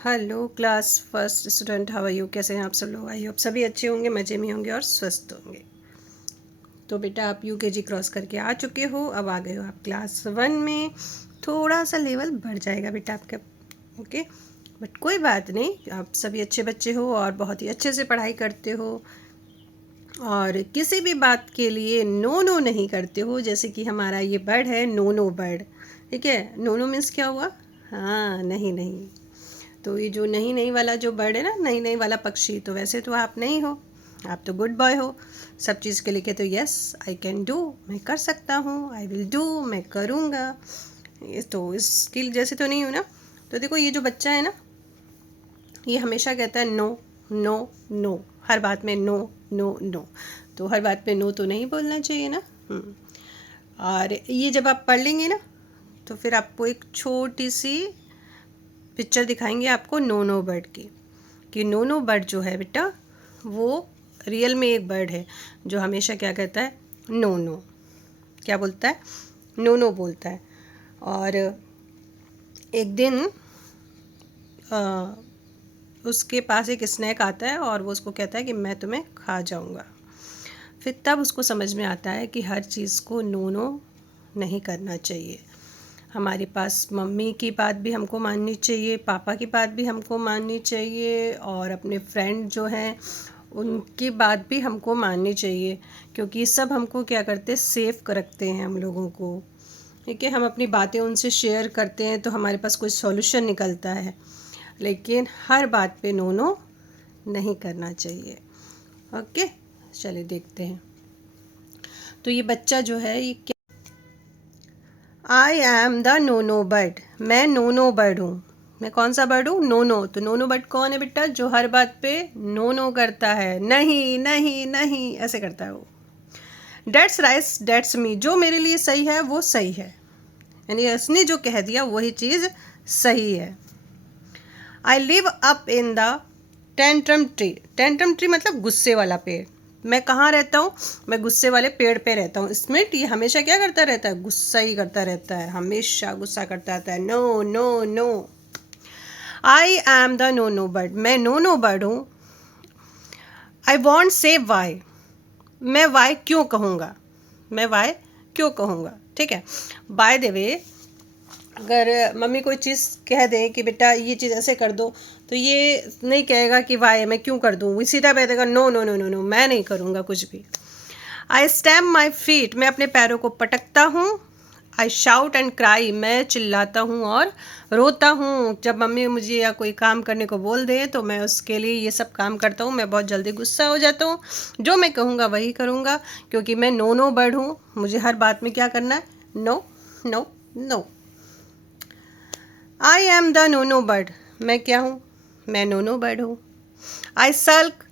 Hello class first student, how are you? कैसे हैं आप सब लोग? आई होप सभी अच्छे होंगे, मज़े में होंगे और स्वस्थ होंगे। तो बेटा आप यूकेजी क्रॉस करके आ चुके हो, अब आ गए हो आप क्लास 1 में। थोड़ा सा लेवल बढ़ जाएगा बेटा आपका, ओके। बट कोई बात नहीं, आप सभी अच्छे बच्चे हो और बहुत ही अच्छे से पढ़ाई करते हो और किसी भी बात के लिए नो नो नहीं करते हो। जैसे कि हमारा ये बर्ड है, नो नो बर्ड, ठीक है। नो नो मीन्स क्या हुआ? हाँ, नहीं नहीं। तो ये जो नहीं नहीं वाला जो बर्ड है ना, नहीं नहीं वाला पक्षी, तो वैसे तो आप नहीं हो, आप तो गुड बॉय हो। सब चीज़ के लिए तो यस आई कैन डू, मैं कर सकता हूँ, आई विल डू, मैं करूँगा। तो इसके जैसे तो नहीं हूँ ना। तो देखो ये जो बच्चा है ना, ये हमेशा कहता है नो नो नो, हर बात में नो नो नो। तो हर बात पे नो तो नहीं बोलना चाहिए ना। और ये जब आप पढ़ लेंगे ना, तो फिर आपको एक छोटी सी पिक्चर दिखाएंगे आपको नो नो बर्ड की, कि नो नो बर्ड जो है बेटा, वो रियल में एक बर्ड है जो हमेशा क्या कहता है? No no. क्या बोलता है? नो नो बोलता है। और एक दिन उसके पास एक स्नैक आता है और वो उसको कहता है कि मैं तुम्हें खा जाऊंगा। फिर तब उसको समझ में आता है कि हर चीज़ को नो नो नहीं करना चाहिए। हमारे पास मम्मी की बात भी हमको माननी चाहिए, पापा की बात भी हमको माननी चाहिए, और अपने फ्रेंड जो हैं उनकी बात भी हमको माननी चाहिए, क्योंकि सब हमको क्या करते हैं? सेफ रखते हैं हम लोगों को, ठीक है। हम अपनी बातें उनसे शेयर करते हैं तो हमारे पास कोई सॉल्यूशन निकलता है, लेकिन हर बात पे नो नो नहीं करना चाहिए, ओके। चलिए देखते हैं। तो ये बच्चा जो है ये क्या, I am the no no bird, मैं नो नो बर्ड हूँ। मैं कौन सा बर्ड हूँ? No no. तो नो नो बर्ड कौन है बेटा? जो हर बात पे नो नो करता है, नहीं नहीं नहीं ऐसे करता है वो। डेट्स राइस डेट्स मी, जो मेरे लिए सही है वो सही है, यानी उसने जो कह दिया वही चीज़ सही है। I live up in the tantrum tree, tantrum tree मतलब गुस्से वाला पेड़। मैं कहाँ रहता हूँ? मैं गुस्से वाले पेड़ पे रहता हूँ। स्मिट ये हमेशा क्या करता रहता है? गुस्सा ही करता रहता है, हमेशा गुस्सा करता रहता है, no no no. I am the no no bird, मैं नो नो बर्ड हूँ। आई वॉन्ट से वाई, मैं वाई क्यों कहूँगा? मैं वाई क्यों कहूँगा, ठीक है। बाय द वे, अगर मम्मी कोई चीज़ कह दे कि बेटा ये चीज़ ऐसे कर दो, तो ये नहीं कहेगा कि वाई, मैं क्यों कर दूँ, सीधा कह देगा no no no no no, मैं नहीं करूँगा कुछ भी। आई स्टैम्प माई फीट, मैं अपने पैरों को पटकता हूँ। आई शाउट एंड क्राई, मैं चिल्लाता हूँ और रोता हूँ। जब मम्मी मुझे या कोई काम करने को बोल दे तो मैं उसके लिए ये सब काम करता हूँ। मैं बहुत जल्दी गुस्सा हो जाता हूँ, जो मैं कहूँगा वही करूँगा, क्योंकि मैं नो नो बर्ड हूँ। मुझे हर बात में क्या करना है? No no no. I am the no no bird, मैं क्या हूँ? मैं नो नो बर्ड हूँ। आई सल्क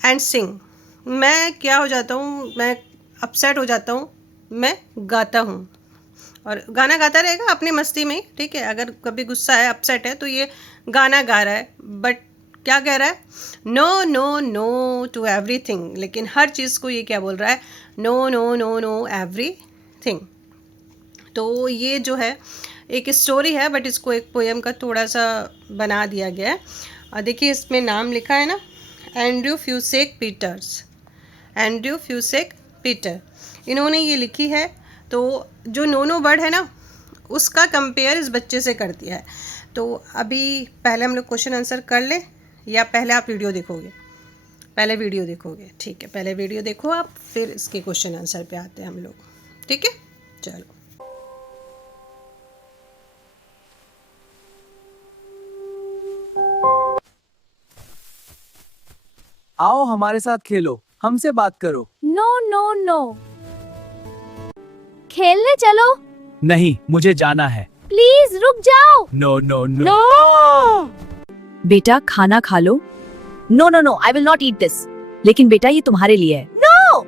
एंड सिंग, मैं क्या हो जाता हूँ? मैं अपसेट हो जाता हूँ, मैं गाता हूँ। और गाना गाता रहेगा अपनी मस्ती में, ठीक है। अगर कभी गुस्सा है, अपसेट है, तो ये गाना गा रहा है, बट क्या कह रहा है? No no no to everything. लेकिन हर चीज़ को ये क्या बोल रहा है? No no no no everything. तो ये जो है एक स्टोरी है, बट इसको एक पोएम का थोड़ा सा बना दिया गया है। और देखिए इसमें नाम लिखा है ना, एंड्रयू फ्यूसेक पीटर्स, एंड्रयू फ्यूसेक पीटर, इन्होंने ये लिखी है। तो जो नोनो बर्ड है ना, उसका कंपेयर इस बच्चे से कर दिया है। तो अभी पहले हम लोग क्वेश्चन आंसर कर लें, या पहले आप वीडियो देखोगे? पहले वीडियो देखोगे, ठीक है। पहले वीडियो देखो आप, फिर इसके क्वेश्चन आंसर पे आते हैं हम लोग, ठीक है। चलो, आओ हमारे साथ खेलो, हमसे बात करो। नो नो नो, खेलने चलो। नहीं, मुझे जाना है। प्लीज रुक जाओ। No no no. नो। बेटा खाना खा लो। No no no, I will not eat this. लेकिन बेटा ये तुम्हारे लिए है। नो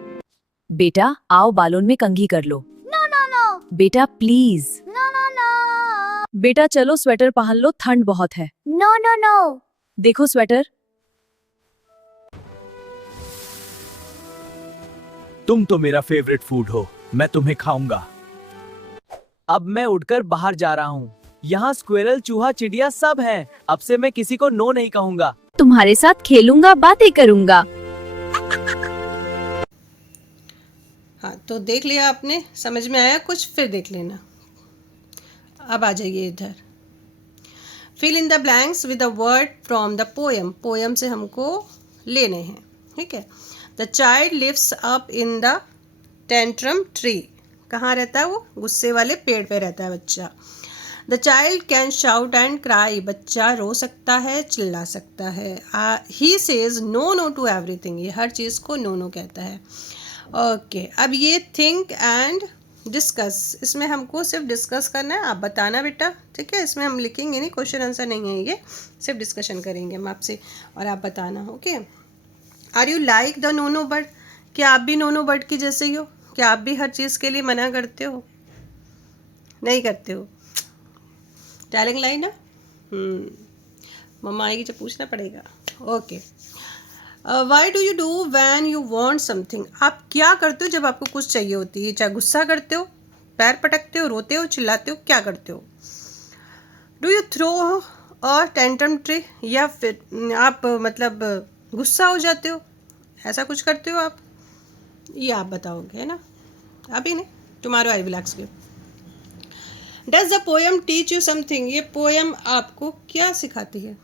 बेटा आओ बालों में कंघी कर लो। नो नो नो बेटा प्लीज। नो नो नो बेटा चलो स्वेटर पहन लो, ठंड बहुत है। No no no. देखो स्वेटर। तुम तो मेरा फेवरेट फूड हो, मैं तुम्हें खाऊंगा। अब मैं उठकर बाहर जा रहा हूँ। यहाँ स्क्विरल, चूहा, चिड़िया सब हैं। अब से मैं किसी को नो नहीं कहूँगा। तुम्हारे साथ खेलूंगा, बातें करूंगा। हाँ, तो देख लिया आपने, समझ में आया कुछ? फिर देख लेना। अब आ जाइए इधर। Fill in the blanks with the word from the poem. Poem से हमको लेने हैं, ठीक है। The child lives up in the tantrum tree. कहाँ रहता है वो? गुस्से वाले पेड़ पे रहता है बच्चा। The child can shout and cry. बच्चा रो सकता है, चिल्ला सकता है। He says no no to everything. ये हर चीज़ को नो नो कहता है। ओके, अब ये थिंक एंड डिस्कस, इसमें हमको सिर्फ डिस्कस करना है। आप बताना बेटा, ठीक है। इसमें हम लिखेंगे नहीं, क्वेश्चन आंसर नहीं है, ये सिर्फ डिस्कशन करेंगे हम आपसे और आप बताना। Okay, are you like the no no bird? क्या आप भी नोनो बर्ड की जैसे ही हो? क्या आप भी हर चीज़ के लिए मना करते हो? नहीं करते हो? टेलिंग लाइन है। मम्मा आएगी जब पूछना पड़ेगा। Okay, why do you do when you want something? आप क्या करते हो जब आपको कुछ चाहिए होती है? चाहे गुस्सा करते हो, पैर पटकते हो, रोते हो, चिल्लाते हो, क्या करते हो? Do you throw a tantrum tree? या फिर आप मतलब गुस्सा हो जाते हो, ऐसा कुछ करते हो आप? ये आप बताओगे, है ना? अभी नहीं, tomorrow I will ask you. Does the poem teach you something? ये पोएम आपको क्या सिखाती है?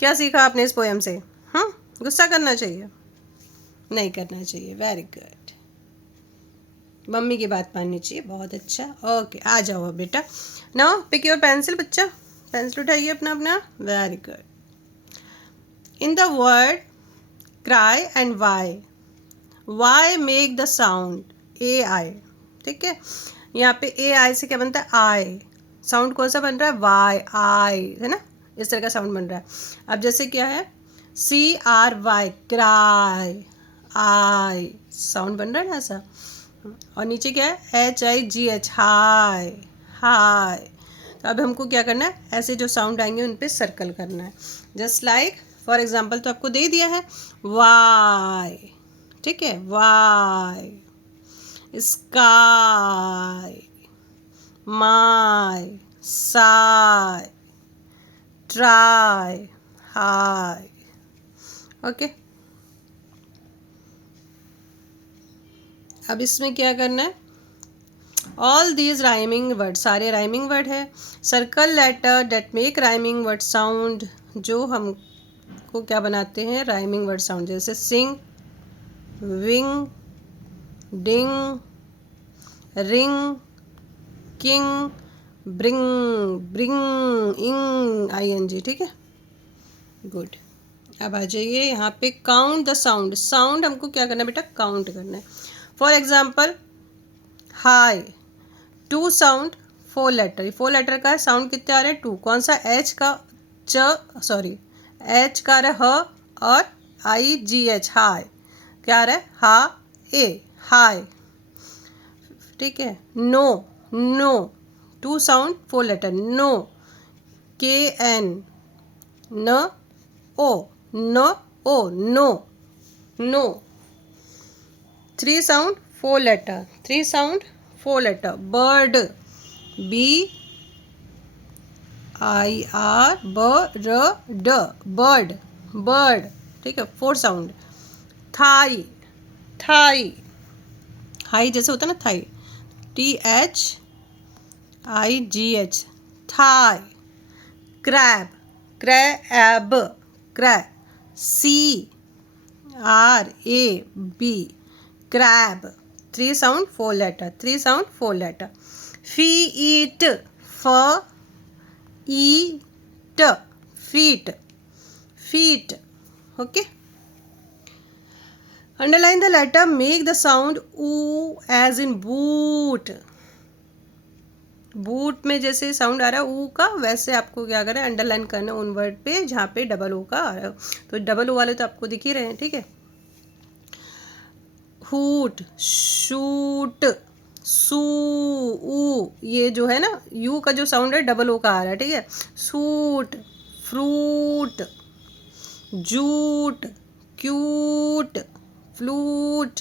क्या सीखा आपने इस पोएम से? हाँ, गुस्सा करना चाहिए, नहीं करना चाहिए। वेरी गुड, मम्मी की बात माननी चाहिए। बहुत अच्छा। ओके, आ जाओ अब बेटा। Now pick your pencil. बच्चा पेंसिल उठाइए अपना अपना। Very good. In the word cry and Y make the sound A I, ठीक है। यहाँ पे ए आई से क्या बनता है? आई। साउंड कौन सा बन रहा है? वाई, आई, है ना? इस तरह का साउंड बन रहा है। अब जैसे क्या है? सी आर वाई, क्राई, आई, साउंड बन रहा है ना ऐसा। और नीचे क्या है? H I G H, high, high. तो अब हमको क्या करना है? ऐसे जो साउंड आएंगे उन पे सर्कल करना है। जस्ट लाइक फॉर एग्जाम्पल तो आपको दे दिया है वाई, ठीक है। Why, sky, my, sigh, try, high. Okay, अब इसमें क्या करना है? ऑल दीज राइमिंग वर्ड, सारे राइमिंग वर्ड है। Circle letter that make rhyming word sound, जो हमको क्या बनाते हैं? Rhyming word sound. जैसे sing, wing, ding, ring, king, bring, bring, ing, I N G, ठीक है। गुड। अब आ जाइए यहाँ पे काउंट द साउंड। साउंड हमको क्या करना है बेटा? काउंट करना है। For example high, 2 sound, 4 letter. 4 letter का है, साउंड कितने आ रहे हैं? 2। कौन सा? एच का एच का आ रहा है ह, और आई जी एच, हाई। क्या आ रहा है? हा ए, हाई, ठीक है। No, no, 2 sound, 4 letter. No, K N, न ओ, न ओ, no, no. 3 sound, 4 letter. 3 sound, 4 letter. Bird, B I R ब र ड, बर्ड, बर्ड, ठीक है। 4 साउंड। थाई, थाई, हाई जैसे होता है ना, thigh, T H I G H, thigh. Crab, crab, crab, C R A B, crab. 3 sound, 4 letter. 3 sound, 4 letter. Feet, फ ईट, feet, feet. Okay, underline the letter, make the sound ऊ as in boot. Boot में जैसे sound आ रहा है ऊ का, वैसे आपको क्या करना है? अंडरलाइन करना है उन वर्ड पे जहाँ पे डबल ओ का आ रहा है। तो डबल ओ वाले तो आपको दिख ही रहे हैं, ठीक है। हूट, शूट, सू, ऊ, ये जो है ना यू का जो साउंड है डबल ओ का आ रहा है, ठीक है। Suit, fruit, jute, cute, flute,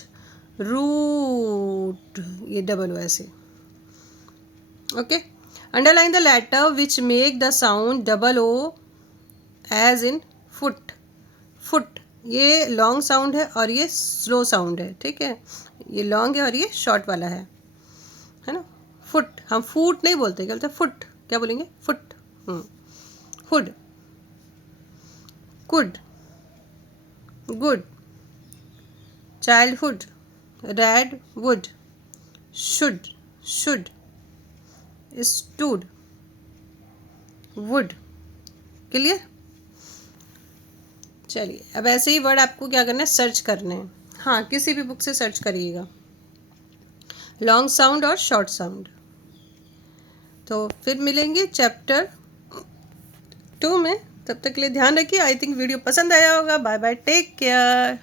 root, ये डबल ओ ऐसे। Okay, underline the letter which make the sound double O as in foot. Foot ये लॉन्ग साउंड है और ये स्लो साउंड है, ठीक है। ये लॉन्ग है और ये शॉर्ट वाला है ना। फुट, हम फूट नहीं बोलते, क्या बोलते हैं? फुट। क्या बोलेंगे? Foot. Hood, could, good, childhood, red wood, should, should, stood, would. Clear? चलिए, अब ऐसे ही वर्ड आपको क्या करना है? सर्च करने हैं। हाँ, किसी भी बुक से सर्च करिएगा, लॉन्ग साउंड और शॉर्ट साउंड। तो फिर मिलेंगे चैप्टर 2 में। तब तक के लिए ध्यान रखिए। आई थिंक वीडियो पसंद आया होगा। Bye bye, take care.